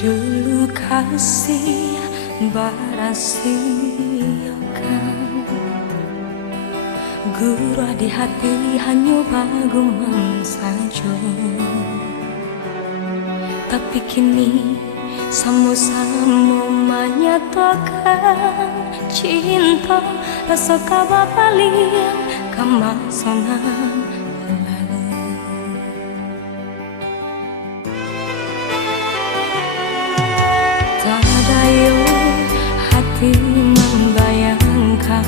Dulu kasih barasiakan guru di hati hanya bagumang saja. Tapi kini sama-sama menyatakan cinta rasa kabar paling kemasangan lalu. Tak ada hati membayangkan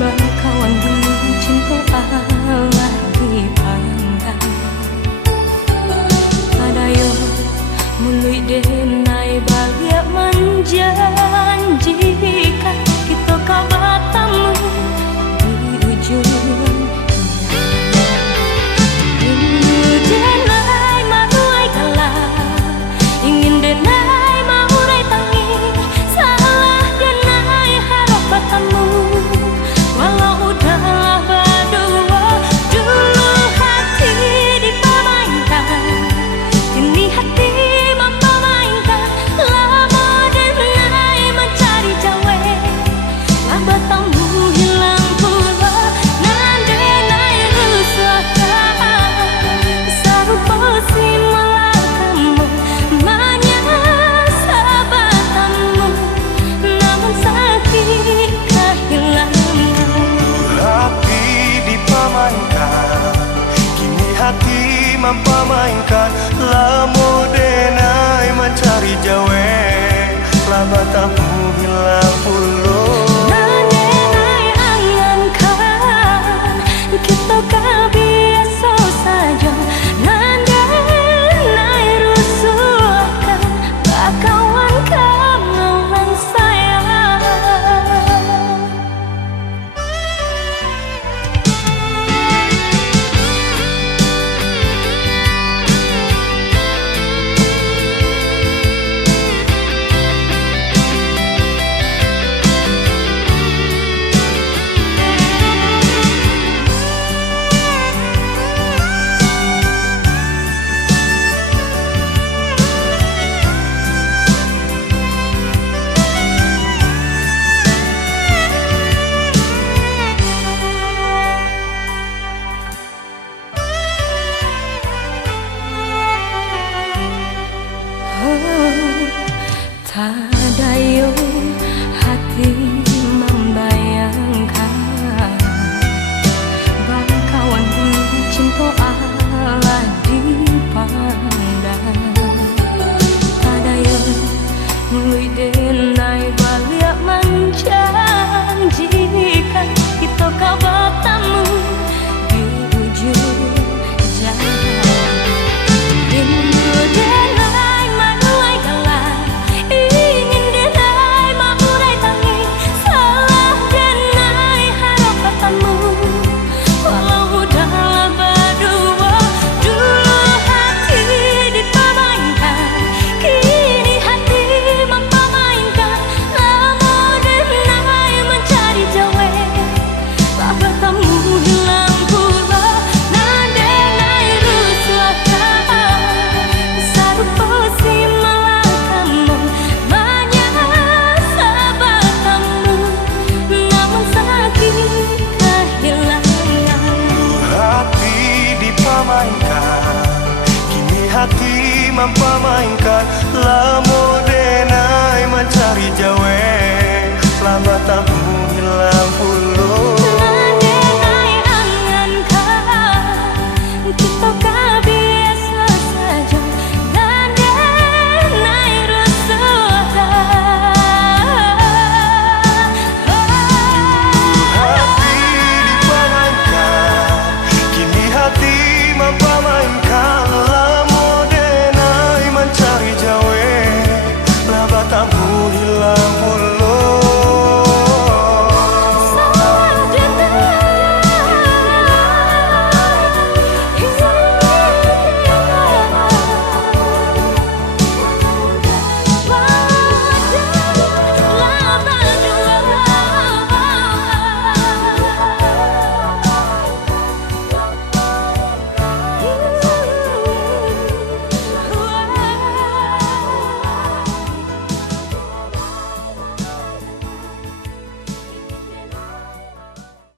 bakawan dulu cinta Allah dipandang. Ada yo mulai denai bahagia menjanjikan kita kabatamu di ujung. Denai manuai kalah, ingin denai maurai tangi, salah denai harap batamu. Walau udahlah berdua, dulu hati dipermainkan, kini hati mempemainkan. Lama denai mencari jawe, lah batamu hilang pula. Nan denai rusakkan, sarupa si malakamu, menyasa batamu, namun sakit kehilanganmu. Hati dipamainkan, kini hati mempamainkan. Lamo denai mencari jawe, lah batamu hilang puluh. Nan denai angankan, kita biasa saja. Nan denai rusakkan, bakawan kamalan sayang. Tak ada yo hati membayangkan bakawan dulu cinta Allah dipandang. Tak ada yo mulai denai balik menjanjikan kita kabatamu di ujung jalan. Rindu denai manuai kalah, ingin denai maurai tangi, salah denai harap batamu. Walau udahlah berdua, dulu hati dipermainkan, kini hati mempemainkan. Lama denai mencari jawe, lah batamu hilang pula. Nan denai rusakkan, sarupa si malakamu, menyasa batamu, namun sakit kehilangan. Hati dipamainkan, kini hati mempamainkan.